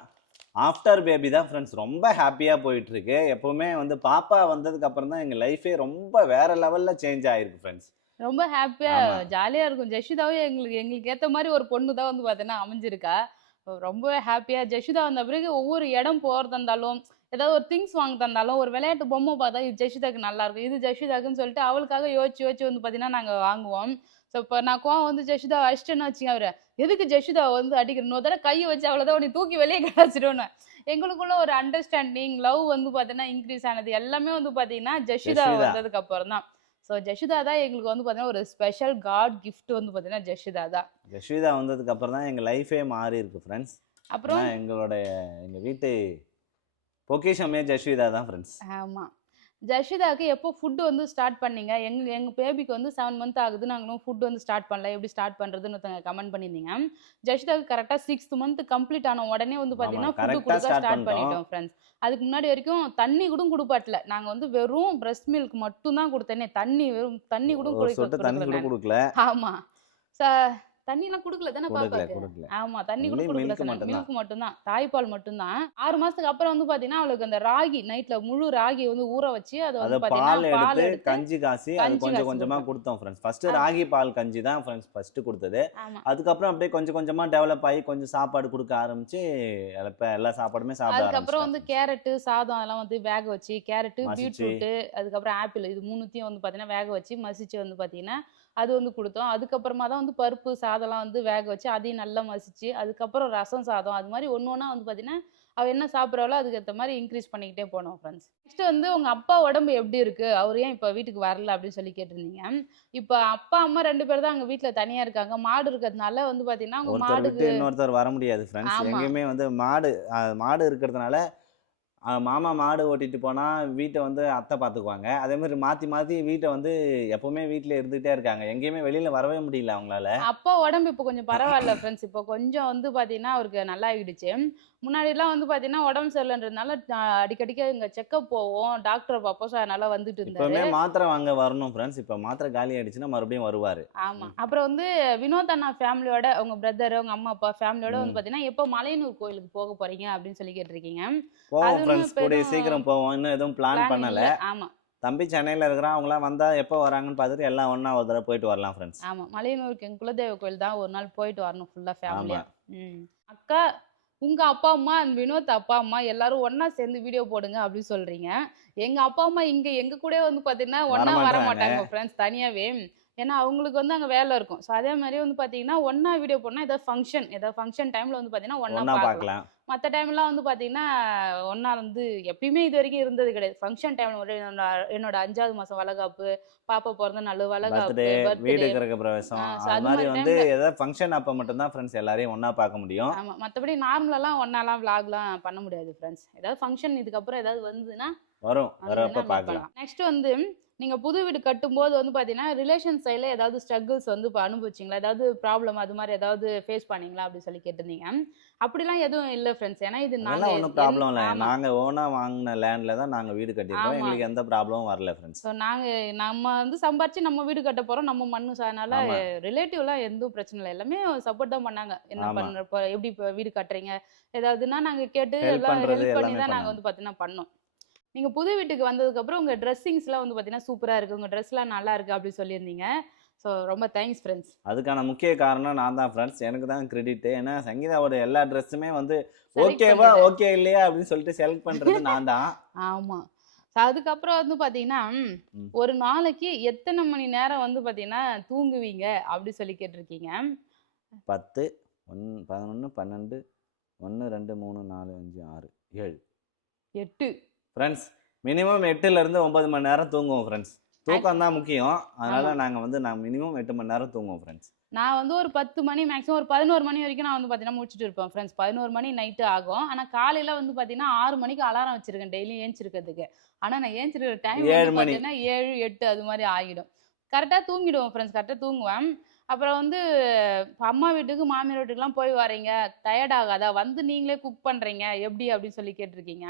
ஆஃப்டர் பேபி தான் ஃப்ரெண்ட்ஸ் ரொம்ப ஹாப்பியாக போயிட்டு இருக்கு. எப்பவுமே வந்து பாப்பா வந்ததுக்கு அப்புறம் தான் எங்கள் லைஃபே ரொம்ப வேற லெவலில் சேஞ்ச் ஆயிருக்கு ஃப்ரெண்ட்ஸ். ரொம்ப ஹாப்பியா ஆமா. ஜாலியா இருக்கும். ஜஷிதாவே எங்களுக்கு ஏத்த மாதிரி ஒரு பொண்ணு தான் வந்து பார்த்தீங்கன்னா அமைஞ்சிருக்கா. ரொம்ப ஹாப்பியா ஜஷிதா வந்த பிறகு ஒவ்வொரு இடம் போறதா இருந்தாலும், ஏதாவது ஒரு திங்ஸ் வாங்க தந்தாலும், ஒரு விளையாட்டு பொம்மை பார்த்தா இது ஜஷிதாக்கு நல்லா இருக்கும், இது ஜஷிதாக்குன்னு சொல்லிட்டு அவளுக்காக யோசிச்சு வந்து பார்த்தீங்கன்னா நாங்க வாங்குவோம். ஸோ இப்போ நான் கோவம் வந்து ஜஷிதா அடிச்சிட்டேன்னு வச்சுங்க அவரை, எதுக்கு ஜஷிதா வந்து அடிக்கிற, இன்னொரு தடவை கையை வச்சு அவ்வளோதான் உன்னை தூக்கி வெளியே கிடச்சிடுவேன்னு. எங்களுக்குள்ள ஒரு அண்டர்ஸ்டாண்டிங் லவ் வந்து பார்த்தீங்கன்னா இன்க்ரீஸ் ஆனது எல்லாமே வந்து பார்த்தீங்கன்னா ஜஷிதா ஜஷிதா. வந்ததுக்கு அப்புறம் தான். ஸோ ஜஷிதா தான் எங்களுக்கு வந்து பார்த்தீங்கன்னா ஒரு ஸ்பெஷல் காட் கிஃப்ட் வந்து பார்த்தீங்கன்னா ஜஷிதா தான். ஜஸ்விதா வந்ததுக்கு அப்புறம் தான் எங்கள் லைஃபே மாறி இருக்கு ஃப்ரெண்ட்ஸ். அப்புறம் எங்கள் வீட்டு பொக்கிஷமே ஜஸ்விதா தான் ஃப்ரெண்ட்ஸ். ஆமாம், ஜஷிதாவுக்கு எப்போ ஃபுட்டு வந்து ஸ்டார்ட் பண்ணீங்க? எங்கள் பேபிக்கு வந்து 7 மந்த் ஆகுது, நாங்களும் ஃபுட் வந்து ஸ்டார்ட் பண்ணல, எப்படி ஸ்டார்ட் பண்ணுறதுன்னு ஒருத்தங்க கமெண்ட் பண்ணியிருந்தீங்க. ஜஷிதாவுக்கு கரெக்டாக 6th மந்த் கம்ப்ளீட் ஆன உடனே வந்து பார்த்தீங்கன்னா ஃபுட்டு கரெக்டாக கொடுக்க ஸ்டார்ட் ஸ்டார்ட் பண்ணிட்டோம். பண்ணிட்டோம் ஃப்ரெண்ட்ஸ். அதுக்கு முன்னாடி வரைக்கும் தண்ணி கூட கொடுப்பாட்டல. நாங்கள் வந்து வெறும் பிரஸ்ட் மில்க் மட்டும் தான் கொடுத்தேனே, வெறும் தண்ணி கூட ஒரு சொட்டு தண்ணி கொடுக்கல கூட நான். கொடுக்கல. ஆமாம். தண்ணிலாம் கொடுக்கல தானே பாப்பாக்கு? கொடுக்கல. ஆமா, தண்ணி கூட ஒன்லி கொடுக்கல மில்க் சொன்னாங்க. மட்டும்தான். மில்க் மட்டும்தான், தாய்ப்பால் மட்டும்தான். 6 மாசத்துக்கு அப்புறம் வந்து பாத்தீங்கன்னா அவளுக்கு அந்த ராகி நைட்ல முழு ராகி வந்து ஊற வச்சு அதை அதை வந்து பால் பாத்தீங்கன்னா பால் எடுத்து எடுத்து கஞ்சி காசி அது கஞ்சி கொஞ்சம் காய்ச்சி கொஞ்சமாக கொடுத்தோம். கொடுத்தோம் ஃப்ரெண்ட்ஸ். ஃபர்ஸ்ட் அது ராகி பால் கஞ்சி தான் ஃப்ரெண்ட்ஸ் ஃபர்ஸ்ட் கொடுத்தது. ஆமா. அதுக்கப்புறம் அப்படியே கொஞ்சம் கொஞ்சமாக டெவலப் ஆகி கொஞ்சம் சாப்பாடு கொடுக்க ஆரம்பிச்சு இப்போ எல்லா சாப்பாடுமே சாப்பிட அதுக்கப்புறம் வந்து ஆரம்பிச்சிட்டா. கேரட்டு சாதம் அதெல்லாம் வந்து வேக வச்சு, கேரட்டு மசிச்சு பீட்ரூட்டு அதுக்கப்புறம் ஆப்பிள் இது மூணுத்தையும் வந்து பாத்தீங்கன்னா வேக வச்சு மசிச்சு வந்து பாத்தீங்கன்னா அது வந்து கொடுத்தோம். அதுக்கப்புறமா தான் வந்து பருப்பு சாதம்லாம் வந்து வேக வச்சு அதையும் நல்லா மசிச்சு, அதுக்கப்புறம் ரசம் சாதம் அது மாதிரி ஒன்று ஒன்றா வந்து பார்த்தீங்கன்னா அவள் என்ன சாப்பிட்றாளோ அதுக்கேற்ற மாதிரி இன்க்ரீஸ் பண்ணிக்கிட்டே போனோம் ஃப்ரெண்ட்ஸ். நெக்ஸ்ட் வந்து உங்கள் அப்பா உடம்பு எப்படி இருக்கு, அவர் ஏன் இப்போ வீட்டுக்கு வரல அப்படின்னு சொல்லி கேட்டிருந்தீங்க. இப்போ அப்பா அம்மா 2 பேர் தான் அங்கே வீட்டில் தனியாக இருக்காங்க. மாடு இருக்கிறதுனால வந்து பார்த்தீங்கன்னா அவங்க ஒருத்தர் மாடுக்கு விட்டு இன்னொருத்தர் வர முடியாது ஃப்ரெண்ட்ஸ். ஆமா எங்கேயுமே வந்து மாடு இருக்கிறதுனால மாமா மாடு ஓட்டிட்டு போனா வீட்டை வந்து அத்தை பார்த்துக்குவாங்க. அதே மாதிரி மாத்தி மாத்தி வீட்டை வந்து எப்பவுமே வீட்டில் இருந்துகிட்டே இருக்காங்க. எங்கேயுமே வெளியில வரவே முடியல அவங்களால. அப்பா உடம்பு இப்போ கொஞ்சம் பரவாயில்ல ஃப்ரெண்ட்ஸ். இப்போ கொஞ்சம் வந்து பார்த்தீங்கன்னா அவருக்கு நல்லா ஆகிடுச்சு. முன்னாடிலாம் வந்து பார்த்தீங்கன்னா உடம்பு சரியில்லைன்றதுனால அடிக்கடிக்கு இங்கே செக்கப் போவோம், டாக்டரை பார்ப்போம். ஸோ அதனால வந்துட்டு இருந்தாரு. இப்பவுமே மாத்திரை வாங்க வரணும் ஃப்ரெண்ட்ஸ். இப்போ மாத்திரை காலி ஆயிடுச்சுன்னா மறுபடியும் வருவாரு. ஆமா. அப்புறம் வந்து வினோத் அண்ணா ஃபேமிலியோட உங்க பிரதர், உங்க அம்மா அப்பா ஃபேமிலியோட வந்து ம். பார்த்தீங்கன்னா எப்போ மலையனூர் கோயிலுக்கு போக போறீங்க அப்படின்னு சொல்லி கேட்டிருக்கீங்க. போவோம் அது இன்னும் ஃப்ரெண்ட்ஸ், இப்போ கூடிய எதுவும் சீக்கிரம் போவோம். இன்னும் எதுவும் பிளான் பிளான் பண்ணல. இல்லை. ஆமா. தம்பி சென்னையில் இருக்கிறான், அவங்களாம் வந்தால் எப்போ வராங்கன்னு பார்த்துட்டு எல்லாம் ஒன்றா ஒரு தடவை போயிட்டு வரலாம் ஃப்ரெண்ட்ஸ். ஆமாம், மலையனூருக்கு எங்கள் குலதெய்வ கோயில் தான், ஒரு நாள் போயிட்டு வரணும் ஃபுல்லாக ஃபேமிலியாக. ஆமாம். அக்கா, உங்கள் அப்பா அம்மா வினோத் அப்பா அம்மா எல்லாரும் ஒன்றா சேர்ந்து வீடியோ போடுங்க அப்படின்னு சொல்கிறீங்க. எங்கள் அப்பா அம்மா இங்கே எங்கள் கூட வந்து பார்த்தீங்கன்னா ஒன்றா வர வரமாட்டாங்க. மாட்டாங்க ஃப்ரெண்ட்ஸ், தனியாகவே. ஏன்னா அவங்களுக்கு வந்து அங்கே வேலை இருக்கும். ஸோ அதே மாதிரி வந்து பார்த்தீங்கன்னா ஒன்றா வீடியோ போடணும். ஏதாவது ஃபங்க்ஷன் டைமில் வந்து பார்த்தீங்கன்னா ஒன்றா ஒன்றா பார்க்கலாம். பார்க்கலாம். மற்ற டைம்லாம் வந்து பார்த்தீங்கன்னா ஒன்றா வந்து எப்பயுமே இது வரைக்கும் இருந்தது கிடையாது. ஃபங்க்ஷன் டைமில் ஒரு என்னோட 5வது மாதம் வளகாப்பு, பாப்பா பிறந்த நாள் வளகாப்பு, பர்த்டே, வீடு பர்த்டே. கிரக பிரவேசம், ஸோ அது அது மாதிரி மாதிரி வந்து டைமில் ஏதாவது ஃபங்க்ஷன் அப்போ மட்டும்தான் ஃப்ரெண்ட்ஸ் எல்லாரையும் ஒன்றா பார்க்க முடியும். ஆமாம், மற்றபடி நார்மலாலாம் ஒன்றாலாம் விளாக்லாம் பண்ண முடியாது ஃப்ரெண்ட்ஸ். ஏதாவது ஃபங்க்ஷன் இதுக்கப்புறம் ஏதாவது வந்ததுன்னா வரப்போ பார்க்கலாம். நெக்ஸ்ட் வந்து நீங்க புது வீடு கட்டும்போது வந்து பாத்தீங்கன்னா ரிலேஷன் சைடுல ஏதாவது ஸ்ட்ரகிள்ஸ் வந்து இப்போ அனுபவிச்சிங்களா? ஏதாவது ப்ராப்ளம் அது மாதிரி ஏதாவது ஃபேஸ் பண்ணீங்களா அப்படின்னு சொல்லி கேட்டிருந்தீங்க. அப்படிலாம் எதுவும் இல்லை ஃப்ரெண்ட்ஸ். ஏன்னா இது நாங்க அதெல்லாம் ஒன்றும் ப்ராப்ளம் இல்லை. ஆமா நாங்கள் ஓனாக வாங்கின லேண்டில் தான் நாங்கள் வீடு கட்டியிருக்கோம். ஆமா. எங்களுக்கு எந்த ப்ராப்ளமும் வரல ஃப்ரெண்ட்ஸ். ஸோ நம்ம வந்து சம்பாரிச்சு நம்ம வீடு கட்ட போறோம், நம்ம மண்ணு அதனால ஆமாம். ரிலேட்டிவ்லாம் எதுவும் பிரச்சனை இல்லை. எல்லாமே சப்போர்ட் தான் பண்ணாங்க. என்ன ஆமாம். பண்ற எப்படி இப்போ வீடு கட்டுறீங்க ஏதாவதுன்னா நாங்க கேட்டு ஹெல்ப் எல்லாம் பண்ணுறது ஹெல்ப் பண்ணி எல்லாமே தான் நாங்க பண்ணாங்க. வந்து பார்த்தீங்கன்னா பண்ணோம். நீங்க புது வீட்டுக்கு வந்ததுக்கப்புறம் உங்க ட்ரெஸ்ஸிங்ஸ்லாம் வந்து பார்த்தீங்கன்னா சூப்பரா இருக்கு, உங்க ட்ரெஸ்லாம் நல்லா இருக்கு அப்படின்னு சொல்லியிருந்தீங்க. ஸோ ரொம்ப தேங்க்ஸ் ஃப்ரெண்ட்ஸ். அதுக்கான முக்கிய காரணம் நான் தான் ஃப்ரெண்ட்ஸ். எனக்கு தான் கிரெடிட்டு. ஏன்னா சங்கீதாவோட எல்லா ட்ரெஸ்ஸுமே வந்து செலக்ட் ஓகேவா பண்றது. ஓகே இல்லையா அப்படின்னு சொல்லிட்டு செலக்ட் பண்ணுறது நான் தான். ஆமா. ஸோ அதுக்கப்புறம் வந்து பார்த்தீங்கன்னா, ம். ஒரு நாளைக்கு எத்தனை மணி நேரம் வந்து பார்த்தீங்கன்னா தூங்குவீங்க அப்படி சொல்லி கேட்டிருக்கீங்க. 10, 11, 12, 1, 2, 3, 4, 5, 6, 7 8. ஃப்ரெண்ட்ஸ் மினிமம் 8லேருந்து 9 மணி நேரம் தூங்குவோம் ஃப்ரெண்ட்ஸ். தூக்கம் தான் முக்கியம். அதனால ஆமா. நாங்கள் மினிமம் 8 மணி நேரம் தூங்குவோம் ஃப்ரெண்ட்ஸ். நான் வந்து ஒரு 10 மணி மேக்ஸிமம் ஒரு 11 மணி வரைக்கும் நான் வந்து பார்த்தீங்கன்னா முழிச்சுட்டு இருப்பேன் ஃப்ரெண்ட்ஸ். 11 மணி நைட்டு ஆகும். ஆனா காலையில வந்து பார்த்தீங்கன்னா 6 மணிக்கு அலாரம் வச்சிருக்கேன் டெய்லியும் ஏந்திச்சிருக்கிறதுக்கு. ஆனா நான் ஏந்திச்சிருக்கிற டைம் 7 வந்து மணி. பார்த்தீங்கன்னா 7, 8 அது மாதிரி ஆகிடும். கரெக்ட்டா தூங்கிடுவேன் ஃப்ரெண்ட்ஸ். கரெக்ட்டா தூங்குவேன். அப்புறம் வந்து இப்ப அம்மா வீட்டுக்கு, மாமியார் வீட்டுக்குலாம் போய் வரீங்க, டயர்ட் ஆகாதா? வந்து நீங்களே குக் பண்றீங்க எப்படி அப்படின்னு சொல்லி கேட்டிருக்கீங்க.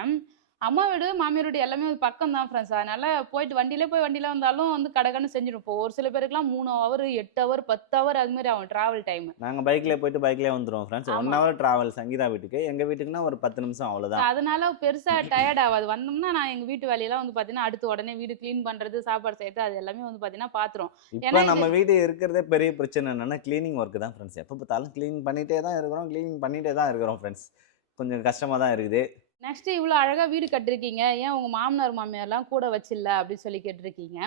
அம்மா வீடு, மாமியார் வீடு எல்லாமே பக்கம் தான் ஃப்ரெண்ட்ஸ். அதனால போயிட்டு வண்டியில வந்தாலும் வந்து கடகடன்னு செஞ்சிடும். இப்போ ஒரு சில பேருக்குலாம் 3 ஹவர், 8 ஹவர், 10 ஹவர் அது மாதிரி ஆகும் டிராவல் டைம். நாங்கள் பைக்லேயே போயிட்டு பைக்லேயே வந்துடுவோம் ஃப்ரெண்ட்ஸ். 1 ஆமா. ஹவர் டிராவல் சங்கீதா வீட்டுக்கு. எங்கள் வீட்டுக்குன்னா ஒரு 10 நிமிஷம் அவ்வளோதான். அதனால பெருசா டயர்ட் ஆகாது. வந்தோம்னா நான் எங்க வீட்டு வேலையெல்லாம் வந்து பார்த்தீங்கன்னா, அடுத்து உடனே வீடு கிளீன் பண்றது, சாப்பாடு செய்றது அது எல்லாமே வந்து பார்த்தீங்கன்னா பார்த்துரும். இப்போ ஏன்னா இது நம்ம வீடு இருக்கிறதே பெரிய பிரச்சனை என்னன்னா கிளீனிங் ஒர்க்கு தான் ஃப்ரெண்ட்ஸ். எப்போ பார்த்தாலும் க்ளீன் பண்ணிகிட்டே தான் இருக்கிறோம் ஃப்ரெண்ட்ஸ். கொஞ்சம் கஷ்டமாக தான் இருக்குது. நெக்ஸ்ட் இவ்வளோ அழகா வீடு கட்டிருக்கீங்க. ஏன் உங்க மாமனார், மாமியார்லாம் கூட வச்சில்ல அப்படின்னு சொல்லி கேட்டிருக்கீங்க.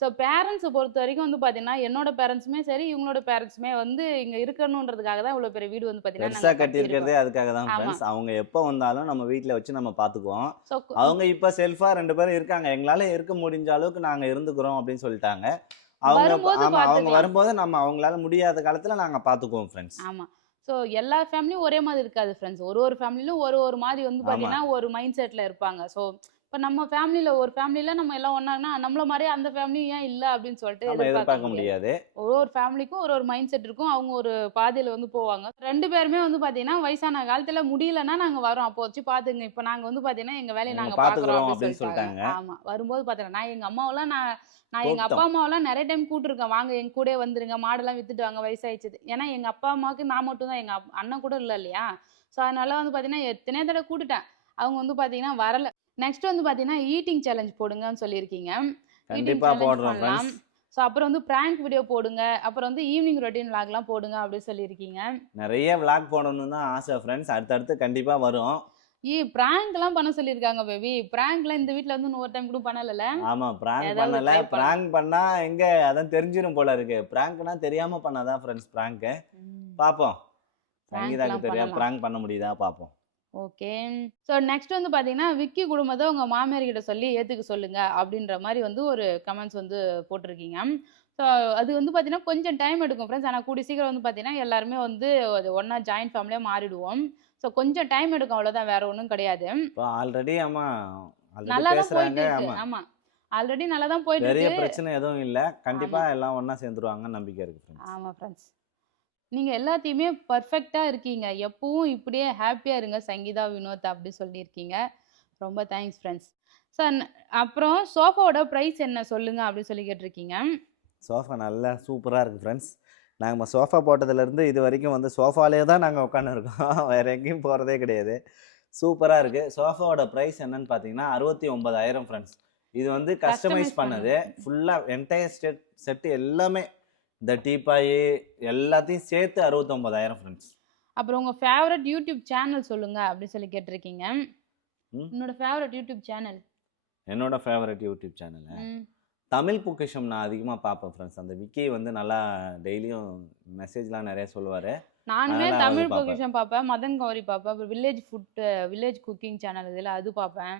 ஸோ பேரண்ட்ஸை பொறுத்த வரைக்கும் வந்து பார்த்தீங்கன்னா, என்னோட பேரண்ட்ஸுமே சரி, இவங்களோட பேரண்ட்ஸுமே வந்து இங்க இருக்கணுன்றதுக்காக தான் இவ்வளோ பெரிய வீடு வந்து பார்த்தீங்கன்னா பெருசாக நாங்க கட்டியிருக்கிறதே கட்டியிருக்கோம். அதுக்காக தான் ஆமா. ஃப்ரெண்ட்ஸ். அவங்க எப்போ வந்தாலும் நம்ம வீட்டில் வச்சு நம்ம பார்த்துக்குவோம். ஸோ அவங்க இப்போ செல்ஃபாக 2 பேரும் இருக்காங்க. எங்களால் இருக்க முடிஞ்ச அளவுக்கு நாங்கள் இருந்துக்கிறோம் அப்படின்னு சொல்லிட்டாங்க. அவங்க வரும்போது ஆமாம், அவங்க பார்த்துக்கலாம். வரும்போது நம்ம அவங்களால முடியாத காலத்தில் நாங்கள் பார்த்துக்குவோம் ஃப்ரெண்ட்ஸ். ஆமா. ஸோ எல்லா ஃபேமிலியும் ஒரே மாதிரி இருக்காது ஃப்ரெண்ட்ஸ். ஒரு ஃபேமிலிலும் ஒரு மாதிரி வந்து ஆமாம். பார்த்தீங்கன்னா, ஒரு மைண்ட் செட்ல இருப்பாங்க. ஸோ இப்போ நம்ம ஃபேமிலியில ஒரு ஃபேமிலியில நம்ம எல்லாம் ஒண்ணான்னா, நம்மள மாரியே அந்த ஃபேமிலியும் ஏன் இல்ல அப்படின்னு சொல்லிட்டு நம்ம எதிர்பார்க்க எதிர்பார்க்க முடியாது. முடியாது. ஒரு ஃபேமிலிக்கும் ஒரு மைண்ட் செட் இருக்கும். அவங்க ஒரு பாதையில வந்து போவாங்க. 2 பேருமே வந்து பார்த்தீங்கன்னா, வயசான காலத்துல முடியலன்னா நாங்க வரோம். அப்போ வச்சு பார்த்துங்க. இப்போ நாங்க வந்து பார்த்தீங்கன்னா, எங்க வேலைய நாங்கள் நாங்க பார்க்குறோம் பார்த்துக்குறோம் அப்படின்னு அப்படின்னு சொல்லிட்டாங்க. சொல்லிட்டாங்க. ஆமா. வரும்போது பார்த்தீங்கன்னா, நான் எங்க அம்மாவெல்லாம் நான் எங்க அப்பா கூப்பிட்டோம். அம்மாவெல்லாம் நெறைய டைம் கூப்பிட்டுருக்கேன். வாங்க எங்க கூடயே வந்துருங்க. மாடெல்லாம் வித்துட்டு வாங்க வயசாயிடுச்சு. ஏன்னா எங்க அப்பா, அம்மாவுக்கு நான் மட்டும் தான். எங்க அண்ணன் கூட இல்ல இல்லையா? ஸோ அதனால வந்து பார்த்தீங்கன்னா, எத்தனையோ தடவ கூப்பிட்டுட்டேன். அவங்க வந்து பார்த்தீங்கன்னா வரல. நெக்ஸ்ட் வந்து பார்த்தீங்கன்னா, ஈட்டிங் சேலஞ்ச் போடுங்கன்னு சொல்லியிருக்கீங்க. ஈட்டிங் கண்டிப்பாக சேலஞ்ச் போடுறோம் பண்ணலாம். ஃப்ரெண்ட்ஸ். ஸோ அப்புறம் வந்து பிராங்க் வீடியோ போடுங்க. அப்புறம் வந்து ஈவினிங் ரொட்டீன் விளாக்லாம் போடுங்க அப்படின்னு சொல்லியிருக்கீங்க. நிறைய விளாக் போடணும்னு தான் ஆசை ஃப்ரெண்ட்ஸ். அடுத்தடுத்து கண்டிப்பாக வரும். பிராங்க்லாம் பண்ண சொல்லியிருக்காங்க பேபி. பிராங்க்லாம் இந்த வீட்ல வந்து இன்னொரு டைம் கூட பண்ணலல? ஆமாம், ப்ராங்க் ஏதாவது பண்ணலை. ட்ரை பண்ணலாம். ப்ராங்க் பண்ணால் எங்கே அதான் தெரிஞ்சிடும் போல இருக்கு. ப்ராங்க்னா தெரியாமல் பண்ணாதான் ஃப்ரெண்ட்ஸ் ப்ராங்க்கு. பார்ப்போம். சங்கீதாக்கு பிராங்க்லாம் தெரியும் பண்ணலாம். ப்ராங்க் பண்ண முடியுதா பார்ப்போம். ஓகே. ஸோ நெக்ஸ்ட் வந்து பார்த்தீங்கன்னா, விக்கி குடும்பத்த உங்க மாமியார் கிட்ட சொல்லி ஏத்துக்க சொல்லுங்க அப்படின்ற மாரி வந்து ஒரு கமெண்ட்ஸ் வந்து போட்டிருக்கீங்க. ஸோ அது வந்து பார்த்தீங்கன்னா, கொஞ்சம் டைம் எடுக்கும் ஃப்ரெண்ட்ஸ். ஆனா கூடிய சீக்கிரம் வந்து பார்த்தீங்கன்னா, எல்லாருமே வந்து அது ஒண்ணா ஜாயிண்ட் ஃபேமிலியா மாறிடுவோம். ஸோ கொஞ்சம் டைம் எடுக்கும் அவ்வளோதான். வேற ஒண்ணும் கிடையாது. இப்போ ஆல்ரெடி ஆல்ரெடி நல்லா தான் பேசுகிறாங்க. போயிட்டு இருக்கு. ஆமாம், ஆமா. ஆல்ரெடி நல்லா தான் போயிட்டு பெரிய இருக்கு. பிரச்சனை எதுவும் இல்லை. ஆமா. கண்டிப்பாக எல்லாம் ஒன்றா சேர்ந்துருவாங்கன்னு நம்பிக்கை இருக்குது ஃப்ரெண்ட்ஸ். ஆமா ஃப்ரெண்ட்ஸ். நீங்க எல்லாத்தையுமே பெர்ஃபெக்ட்டா இருக்கீங்க. எப்பவும் இப்படியே ஹேப்பியா இருங்க சங்கீதா, வினோத் அப்படி சொல்லியிருக்கீங்க. ரொம்ப தேங்க்ஸ் ஃப்ரெண்ட்ஸ். சார் அப்புறம் சோஃபாவோட பிரைஸ் என்ன சொல்லுங்க அப்படின்னு சொல்லி கேட்டிருக்கீங்க. சோஃபா நல்லா சூப்பராக இருக்குது ஃப்ரெண்ட்ஸ். நாங்கள் சோஃபா போட்டதுலேருந்து இது வரைக்கும் வந்து சோஃபாலே தான் நாங்கள் உட்காந்துருக்கோம். வேறு எங்கேயும் போகிறதே கிடையாது. சூப்பராக இருக்குது. சோஃபாவோட ப்ரைஸ் என்னன்னு பார்த்தீங்கன்னா 69,000 ஃப்ரெண்ட்ஸ். இது வந்து கஸ்டமைஸ் கஸ்டமைஸ் பண்ணது பண்ணது. ஃபுல்லாக என்டையர் செட்டு எல்லாமே இந்த டீப்பாய் எல்லாத்தையும் சேர்த்து 69,000 ஃப்ரெண்ட்ஸ். அப்புறம் உங்க ஃபேவரட் யூடியூப் சேனல் சொல்லுங்க அப்படின்னு சொல்லி கேட்டிருக்கீங்க. ம் என்னோட ஃபேவரட் யூடியூப் சேனல். என்னோட ஃபேவரட் யூடியூப் சேனல் ம். தமிழ் பொக்கிஷம் நான் அதிகமாக பார்ப்பேன் ஃப்ரெண்ட்ஸ். அந்த விக்கி வந்து நல்லா டெய்லியும் மெசேஜ்லாம் நிறைய சொல்லுவார். நானுமே அதனால அது தமிழ் பார்ப்பேன். பொக்கிஷம் பார்ப்பேன், மதன் கௌரி பார்ப்பேன், அப்புறம் village food, village cooking channel இதில் அது பார்ப்பேன்.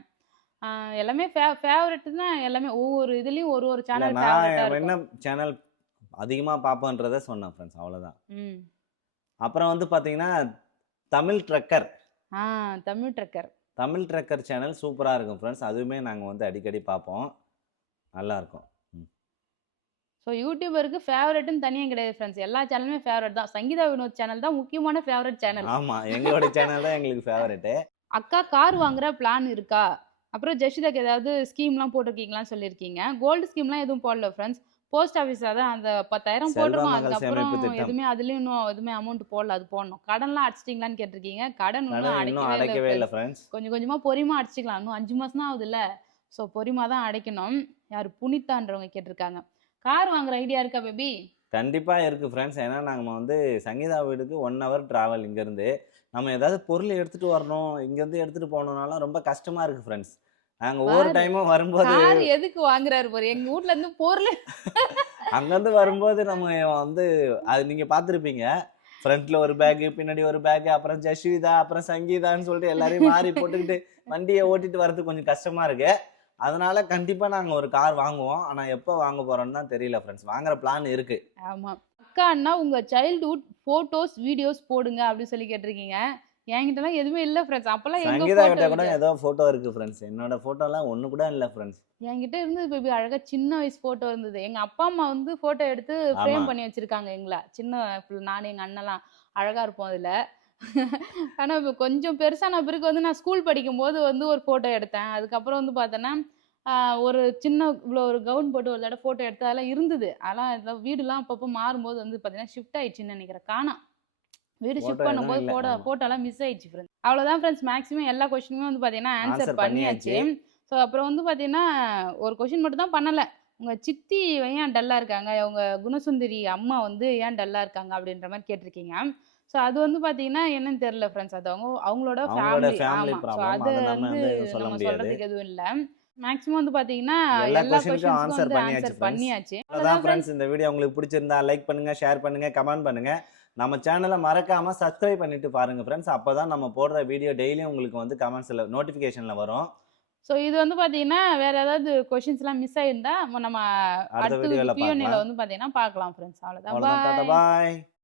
எல்லாமே ஃபேவரட்னா எல்லாமே ஒவ்வொரு இதுலேயும் ஒரு ஒரு இல்லை சேனல் நான் ஃபேவரட்டாக என்ன இருக்கும். சேனல் அதிகமாக பார்ப்பேன்றதை சொன்னேன் ஃப்ரெண்ட்ஸ், அவ்வளோதான். ம். அப்புறம் வந்து பார்த்தீங்கன்னா தமிழ் ட்ரக்கர். ஆ Tamil trekker. Tamil trekker channel சூப்பராக இருக்கும் ஃப்ரெண்ட்ஸ். அதுவுமே நாங்கள் வந்து அடிக்கடி பார்ப்போம், நல்லாயிருக்கும். ஸோ யூடியூபருக்கு ஃபேவரட்னு தனியாக கிடையாது ஃப்ரெண்ட்ஸ், எல்லா சேனலுமே ஃபேவரட் தான். சங்கீதா வினோத் சேனல் தான் முக்கியமான ஃபேவரட் சேனல். ஆமாம், எங்களோட சேனல் தான் எங்களுக்கு ஃபேவரெட்டு. அக்கா கார் வாங்குற பிளான் இருக்கா? அப்புறம் ஜஷிதாக்கு ஏதாவது ஸ்கீம்லாம் போட்டிருக்கீங்களான்னு சொல்லியிருக்கீங்க. கோல்டு ஸ்கீம்லாம் எதுவும் போடல ஃப்ரெண்ட்ஸ். போஸ்ட் ஆஃபீஸில் தான் அந்த 10,000 செல்வ போட்டிருக்கோம். மகள் அதுக்கப்புறம் சேமிப்பு திட்டம் எதுவுமே அதுலேயும் இன்னும் எதுவுமே அமௌண்ட் போடல, அது போடணும். கடன்லாம் அடிச்சிட்டிங்களான்னு கேட்டிருக்கீங்க. கடன் இன்னும் கடன் இன்னும் அடைக்கவே இல்லை அடைக்கவே இல்லை ஃப்ரெண்ட்ஸ். ஃப்ரெண்ட்ஸ். கொஞ்சம் கொஞ்சமாக பொறிமா அடிச்சிக்கலாம். இன்னும் 5 மாதம் தான் ஆகுதுல்ல. ஸோ பொறிமா தான் அடைக்கணும். யார் புனிதான்றவங்க கேட்டிருக்காங்க. கார் வாங்குற ஐடியா இருக்கா பேபி? கண்டிப்பாக இருக்குது ஃப்ரெண்ட்ஸ். ஏன்னா நாங்கள் வந்து சங்கீதா வீடுக்கு 1 hour ட்ராவல் இங்கேருந்து. நம்ம ஏதாவது பொருள் எடுத்துகிட்டு வரணும், இங்கேருந்து எடுத்துகிட்டு போகணுன்னாலும் ரொம்ப கஷ்டமாக இருக்குது ஃப்ரெண்ட்ஸ். நாங்கள் ஒவ்வொரு பாரு, டைமும் வரும்போது கார் எதுக்கு வாங்குறாரு பாரு. எங்க வீட்ல இருந்து பொருள் அங்கேருந்து வரும்போது நம்ம வந்து அது நீங்கள் பார்த்துருப்பீங்க, ஃப்ரண்ட்டில் ஒரு பேக்கு, பின்னாடி ஒரு பேக்கு, அப்புறம் ஜஸ்விதா, அப்புறம் சங்கீதான்னு சொல்லிட்டு எல்லாரையும் மாறி போட்டுக்கிட்டு வண்டியை ஓட்டிட்டு வர்றதுக்கு கொஞ்சம் கஷ்டமாக இருக்கு. அதனால கண்டிப்பாக நாங்கள் ஒரு கார் வாங்குவோம். ஆனால் எப்போ வாங்க போகிறோன்னு தான் தெரியல ஃப்ரெண்ட்ஸ். வாங்குற பிளான் இருக்குது. ஆமா. அக்கா அண்ணா உங்க சைல்ட்ஹுட் ஃபோட்டோஸ், வீடியோஸ் போடுங்க அப்படின்னு சொல்லி கேட்டிருக்கீங்க. என்கிட்டலாம் எதுவுமே இல்ல ஃப்ரெண்ட்ஸ். அப்பலாம் எங்க சங்கீதா ஃபோட்டோ கிட்ட கூட இருக்கு? ஏதோ ஃபோட்டோ இருக்குது ஃப்ரெண்ட்ஸ். என்னோட ஃபோட்டோலாம் ஒன்று கூட இல்லை ஃப்ரெண்ட்ஸ். என்கிட்ட இருந்தது பேபி, அழகா சின்ன வயசு ஃபோட்டோ இருந்தது. எங்க அப்பா அம்மா வந்து ஃபோட்டோ எடுத்து ஆமாம், ஃப்ரேம் பண்ணி வச்சிருக்காங்க எங்கள. நானு எங்க அண்ணன்லாம் அழகா இருப்போம் அதுல. ஆனா இப்ப கொஞ்சம் பெருசான பிறகு வந்து நான் ஸ்கூல் படிக்கும்போது வந்து ஒரு ஃபோட்டோ எடுத்தேன். அதுக்கப்புறம் வந்து பார்த்தேன்னா, ஒரு சின்ன இவ்வளோ ஒரு கவுன் போட்டு ஒரு தடவை ஃபோட்டோ எடுத்து அதெல்லாம் இருந்தது. அதெல்லாம் இதெல்லாம் வீடுலாம் அப்பப்போ மாறும்போது வந்து பார்த்தீங்கன்னா, ஷிஃப்ட் ஆயிடுச்சுன்னு நெனைக்கிறேன். காணோம். வீடு ஃபோட்டோ ஷிஃப்ட் எதுவும் பண்ணும்போது இல்லை. ஆமாம், ஃபோட்டோலாம் மிஸ் ஆயிடுச்சு ஃப்ரெண்ட்ஸ். அவ்வளோதான் ஃப்ரெண்ட்ஸ். மேக்ஸிமம் எல்லா கொஸ்டினுமே வந்து பார்த்தீங்கன்னா ஆன்சர் ஆன்சர் பண்ணியாச்சு. பண்ணியாச்சு. ஸோ அப்புறம் வந்து பார்த்தீங்கன்னா, ஒரு கொஸ்டின் மட்டும் தான் பண்ணல. உங்க சித்தி ஏன் டல்லா இருக்காங்க? உங்க குணசுந்தரி அம்மா வந்து ஏன் டல்லா இருக்காங்க? அப்படின்ற மாரி கேட்டிருக்கீங்க. ஸோ அது வந்து பார்த்தீங்கன்னா என்னன்னு தெரியல ஃப்ரெண்ட்ஸ். அது அவங்களோட அவங்களோட ஃபேமிலி. ஃபேமிலி ஆமா. So problem. அது அதை நம்ம வந்து வந்து எதுவும் சொல்ல நம்ம முடியாது. சொல்றதுக்கு எதுவும் இல்ல. மேக்ஸிமம் வந்து பார்த்தீங்கன்னா எல்லா எல்லா கொஸ்டினுக்கும் கொஸ்டின்ஸ்க்கும் ஆன்சர் வந்து பண்ணியாச்சு ஆன்சர் ஃப்ரெண்ட்ஸ். பண்ணியாச்சு. அதான் அவ்வளோதான் ஃப்ரெண்ட்ஸ், ஃப்ரெண்ட்ஸ். இந்த வீடியோ உங்களுக்கு பிடிச்சிருந்தா லைக் பண்ணுங்க, ஷேர் பண்ணுங்க, கமெண்ட் பண்ணுங்க. நம்ம சேனலை மறக்காம சப்ஸ்கிரைப் பண்ணிட்டு பாருங்க ஃப்ரெண்ட்ஸ். அப்பதான் நம்ம போடுற வீடியோ டெய்லியும் உங்களுக்கு வந்து கமெண்ட்ஸ்ல நோட்டிஃபிகேஷன்ல வரும். ஸோ இது வந்து பார்த்தீங்கன்னா, வேற ஏதாவது கொஸ்டின்ஸ்லாம் மிஸ் ஆயிருந்தா நம்ம அடுத்த அடுத்த வீடியோல Q&Aல பார்க்கலாம். வந்து பார்த்தீங்கன்னா பார்க்கலாம் ஃப்ரெண்ட்ஸ். அவ்வளோதான். அவ்வளோதான். டாடா பாய். பாய்.